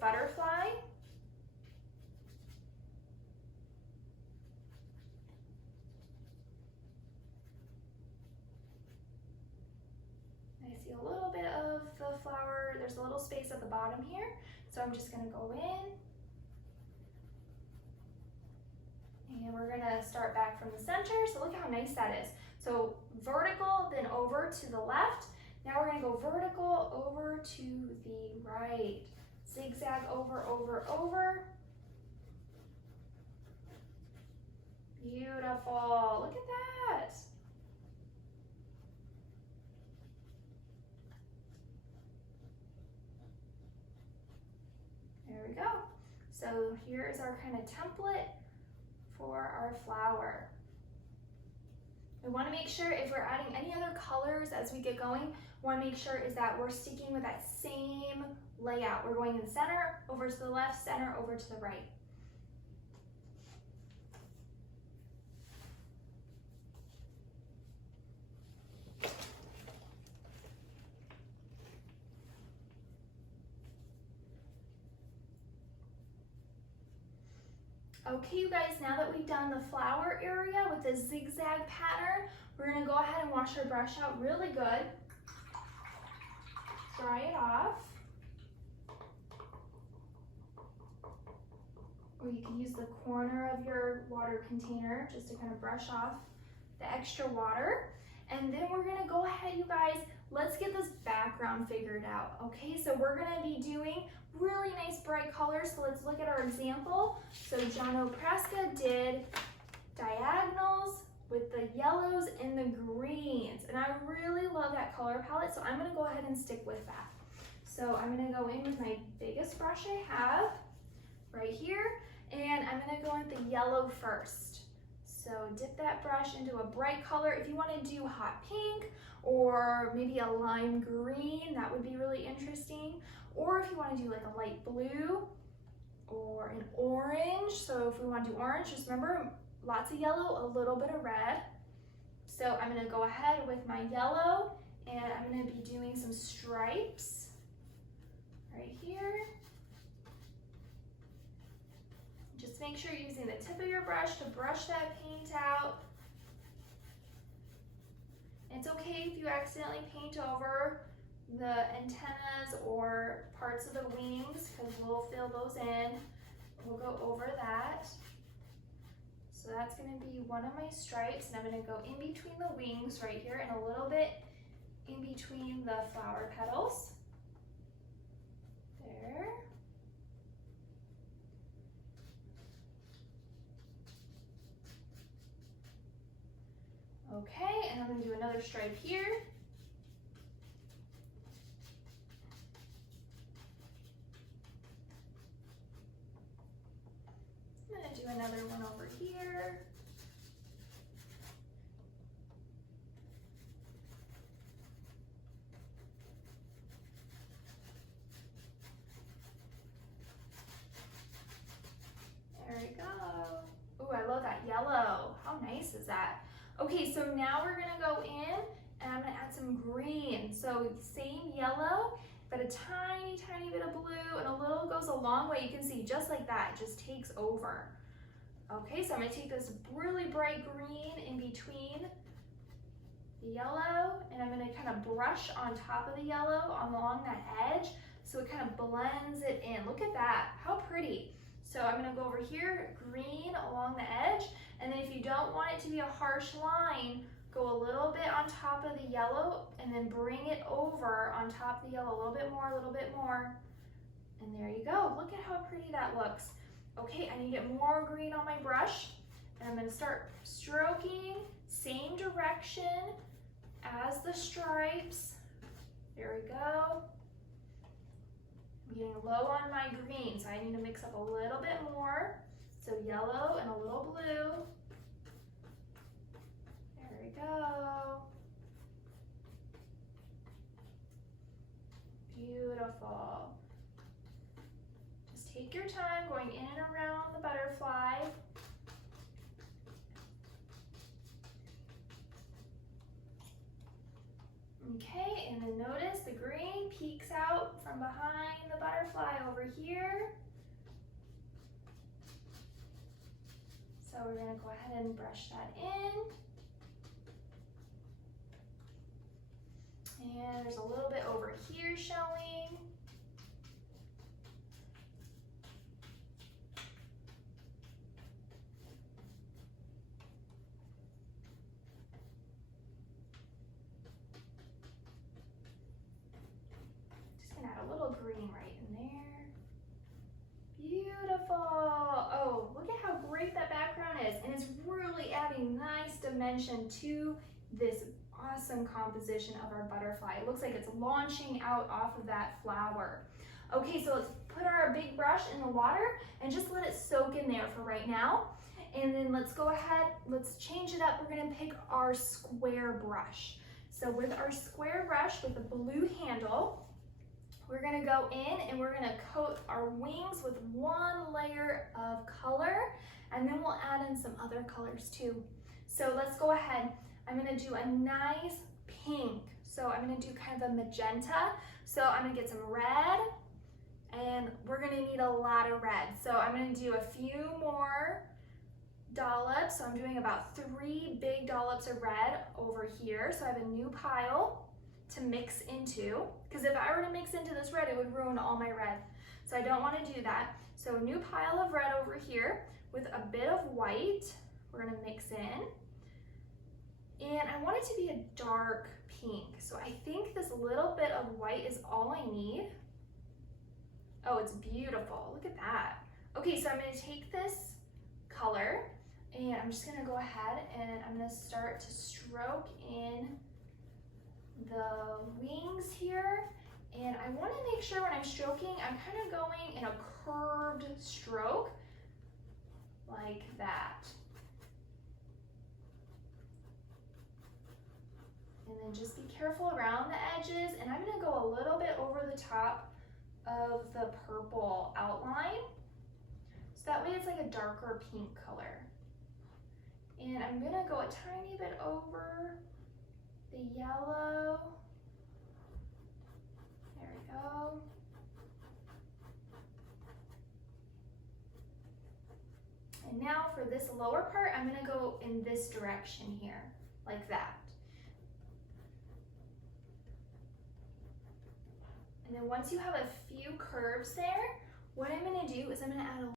butterfly. I see a little bit of the flower. There's a little space at the bottom here. So I'm just gonna go in. And we're gonna start back from the center. So look how nice that is. So vertical, then over to the left. Now we're gonna go vertical over to the right. Zigzag over, over, over. Beautiful, look at that. There we go. So here's our kind of template for our flower. We want to make sure if we're adding any other colors as we get going, we want to make sure is that we're sticking with that same layout. We're going in the center, over to the left, center, over to the right. Okay, you guys, now that we've done the flower area with the zigzag pattern, we're gonna go ahead and wash our brush out really good. Dry it off. Or you can use the corner of your water container just to kind of brush off the extra water. And then we're gonna go ahead, you guys, let's get this background figured out. Okay, so we're gonna be doing really nice bright colors. So let's look at our example. So Jono Preska did diagonals with the yellows and the greens. And I really love that color palette, so I'm gonna go ahead and stick with that. So I'm gonna go in with my biggest brush I have right here, and I'm gonna go in with the yellow first. So dip that brush into a bright color. If you wanna do hot pink or maybe a lime green, that would be really interesting. Or if you wanna do like a light blue or an orange. So if we wanna do orange, just remember, lots of yellow, a little bit of red. So I'm gonna go ahead with my yellow and I'm gonna be doing some stripes right here. Just make sure you're using the tip of your brush to brush that paint out. It's okay if you accidentally paint over the antennas or parts of the wings, because we'll fill those in. We'll go over that. So that's gonna be one of my stripes, and I'm gonna go in between the wings right here and a little bit in between the flower petals. There. Okay, and I'm gonna do another stripe here. I'm gonna do another one over here. There we go. Ooh, I love that yellow. How nice is that? Okay, so now we're gonna go in and I'm gonna add some green. So same yellow, but a tiny, tiny bit of blue, and a little goes a long way. You can see just like that, it just takes over. Okay, so I'm gonna take this really bright green in between the yellow, and I'm gonna kind of brush on top of the yellow along that edge, so it kind of blends it in. Look at that, how pretty. So I'm gonna go over here, green along the edge, and then if you don't want it to be a harsh line, go a little bit on top of the yellow and then bring it over on top of the yellow, a little bit more, and there you go. Look at how pretty that looks. Okay, I need to get more green on my brush, and I'm gonna start stroking, same direction as the stripes. There we go. I'm getting low on my green, so I need to mix up a little bit more. So yellow and a little blue. There we go. Beautiful. Just take your time going in and around the butterfly. Okay, and then notice the green peeks out from behind the butterfly over here. So we're gonna go ahead and brush that in. And there's a little bit over here showing. Just gonna add a little green right in there. Beautiful. Oh, look at how great that background is. And it's really adding nice dimension to this awesome composition of our butterfly. It looks like it's launching out off of that flower. Okay, so let's put our big brush in the water and just let it soak in there for right now. And then let's go ahead, let's change it up. We're gonna pick our square brush. So with our square brush with the blue handle, we're gonna go in and we're gonna coat our wings with one layer of color, and then we'll add in some other colors too. So let's go ahead. I'm gonna do a nice pink. So I'm gonna do kind of a magenta. So I'm gonna get some red, and we're gonna need a lot of red. So I'm gonna do a few more dollops. So I'm doing about 3 big dollops of red over here. So I have a new pile to mix into, because if I were to mix into this red, it would ruin all my red. So I don't want to do that. So a new pile of red over here with a bit of white, we're gonna mix in. And I want it to be a dark pink. So I think this little bit of white is all I need. Oh, it's beautiful, look at that. Okay, so I'm gonna take this color and I'm just gonna go ahead and I'm gonna start to stroke in the wings here, and I want to make sure when I'm stroking, I'm kind of going in a curved stroke like that. And then just be careful around the edges, and I'm going to go a little bit over the top of the purple outline, so that way it's like a darker pink color. And I'm going to go a tiny bit over the yellow. There we go. And now for this lower part, I'm gonna go in this direction here, like that. And then once you have a few curves there, what I'm gonna do is I'm gonna add a